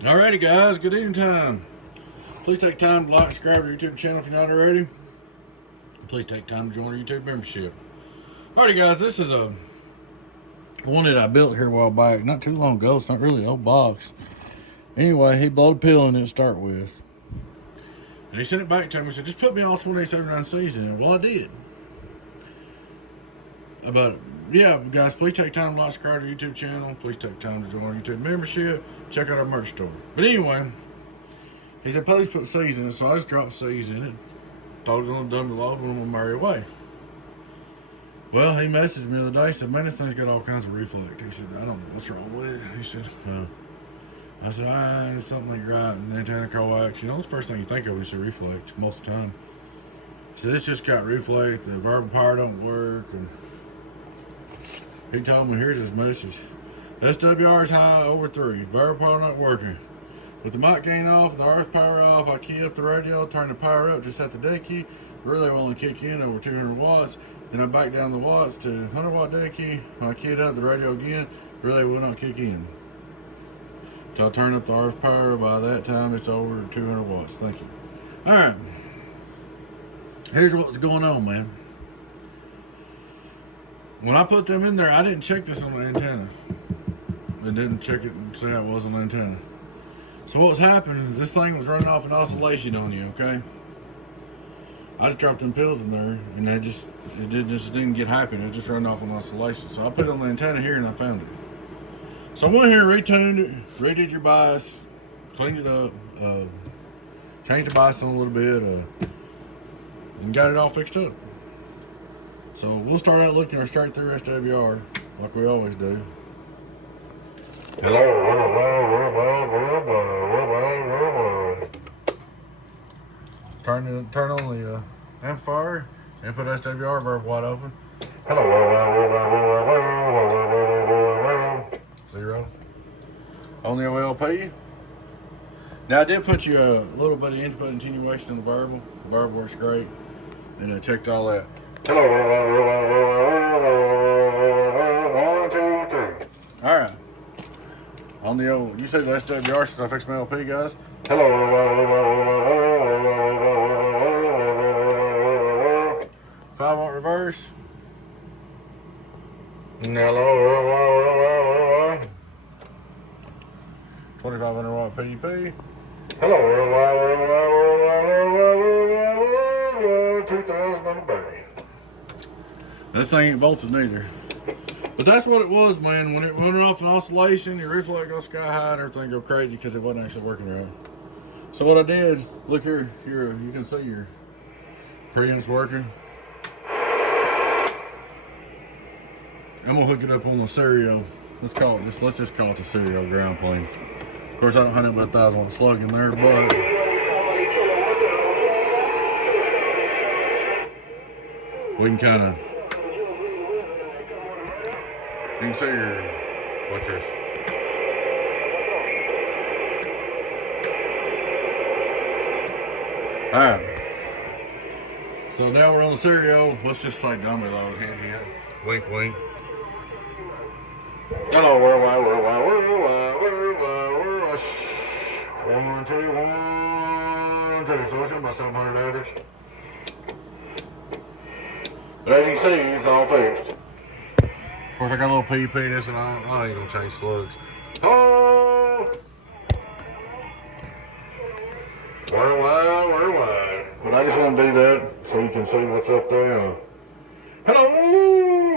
Alrighty guys, good evening time. Please take time to like and subscribe to our YouTube channel if you're not already. Please take time to join our YouTube membership. Alrighty guys, this is a one that I built here a while back, not too long ago. It's not really an old box. Anyway, he blowed a pill in it to start with. And he sent it back to me and said, just put me all 2879Cs in it. Well, I did. But yeah, guys, please take time to like and subscribe to our YouTube channel. Please take time to join our YouTube membership. Check out our merch store. But anyway, he said, please put C's in it. So I just dropped C's in it. Thought it was on the dummy load when I'm on my merry way. Well, he messaged me the other day, said, man, this thing's got all kinds of reflect. He said, I don't know what's wrong with it. He said, I said, there's something ain't right. And antenna coax, the first thing you think of is a reflect most of the time. He said, it's just got reflect, the variable power don't work. And he told me, here's his message. SWR is high over 3, variable power not working. With the mic gain off, the RF power off, I key up the radio, turn the power up just at the day key. Really will only kick in over 200 watts. Then I back down the watts to 100 watt day key. When I key it up the radio again, really will not kick in. So I turn up the RF power. By that time, it's over 200 watts. Thank you. All right. Here's what's going on, man. When I put them in there, I didn't check this on the antenna. I didn't check it and say it was an antenna. So what was happening, this thing was running off an oscillation on you, okay? I just dropped them pills in there, and it just didn't get happy. It was just running off an oscillation. So I put it on the antenna here, and I found it. So I went here, retuned it, redid your bias, cleaned it up, changed the bias on a little bit, and got it all fixed up. So we'll start out looking our straight through SWR, like we always do. Turn on the amplifier and put SWR verb wide open. Hello. 0 on the OLP. Now I did put you a little bit of input attenuation on the variable. The variable works great, and I checked all that. Hello. 1, 2, 3. All right. On the old, you say the SWR since I fixed my LP, guys. Hello. 5 watt reverse. Hello. 2500 watt PEP. Hello. 2000 on the battery. This thing ain't volted neither. But that's what it was, man. When it went off an oscillation, your reflect goes sky high and everything go crazy because it wasn't actually working right. So what I did, look here, you can see your preamps working. I'm gonna hook it up on the stereo. Let's just call it the stereo ground plane. Of course, I don't have my 1000 watt slug in there, but we can kind of. You can see watch this. Alright. So now we're on the stereo. Let's just say dummy load. Hint. Wink, wink. Hello, worldwide. 1, 2, 1, 2. So it's in my 700 average. But as you can see, it's all fixed. Of course, I got a little PP in this, and I ain't gonna change slugs. Oh! Worldwide. But I just want to do that so you can see what's up there. Hello!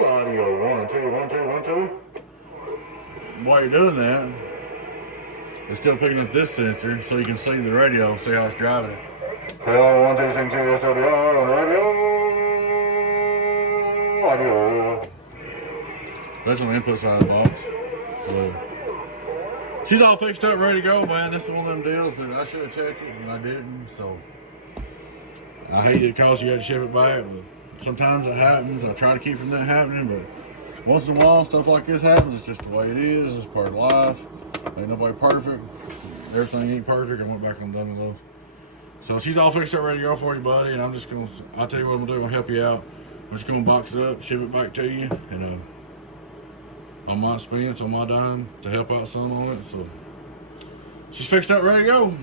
Audio 1, 2, 1, 2, 1, 2. While you're doing that, it's still picking up this sensor so you can see the radio, see how it's driving it. Hello, 1, 2, 2, SWR on the radio. Audio. That's on the input side of the box. She's all fixed up, ready to go, man. This is one of them deals that I should have checked it, and I didn't. So I hate it because you got to ship it back, but sometimes it happens. I try to keep from that happening, but once in a while, stuff like this happens. It's just the way it is. It's part of life. Ain't nobody perfect. Everything ain't perfect. I went back on dummy load. So she's all fixed up, ready to go for you, buddy. And I'll tell you what I'm gonna do. I'm gonna help you out. I'm just gonna box it up, ship it back to you, and on my expense, on my dime, to help out some on it. So She's fixed up, ready to go.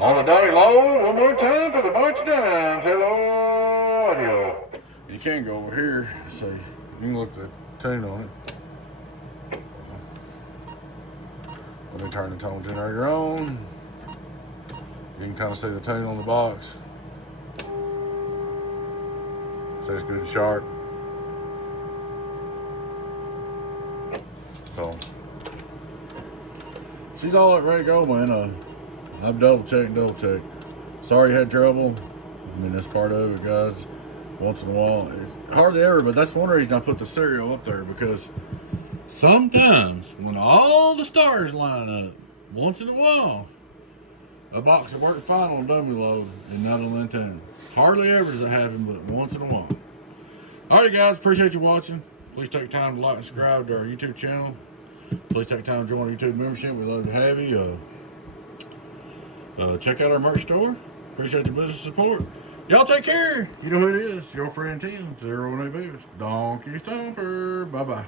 On the dotted low, one more time for the bunch of dimes. Hello, audio. You can go over here, so you can look at the tune on it. Let me turn the tone generator on. You can kind of see the tune on the box. Says good and sharp. So she's all ready to go, man. I've double checked. Sorry you had trouble. I mean, that's part of it, guys. Once in a while, it's hardly ever, but that's one reason I put the serial up there, because sometimes when all the stars line up, once in a while, a box will work fine on dummy load and not on antenna. Hardly ever does it happen, but once in a while. Alright, guys, appreciate you watching. Please take time to like and subscribe to our YouTube channel. Please take time to join our YouTube membership. We'd love to have you. Check out our merch store. Appreciate your business support. Y'all take care. You know who it is. Your friend Tim, 018 Donkey Stomper. Bye-bye.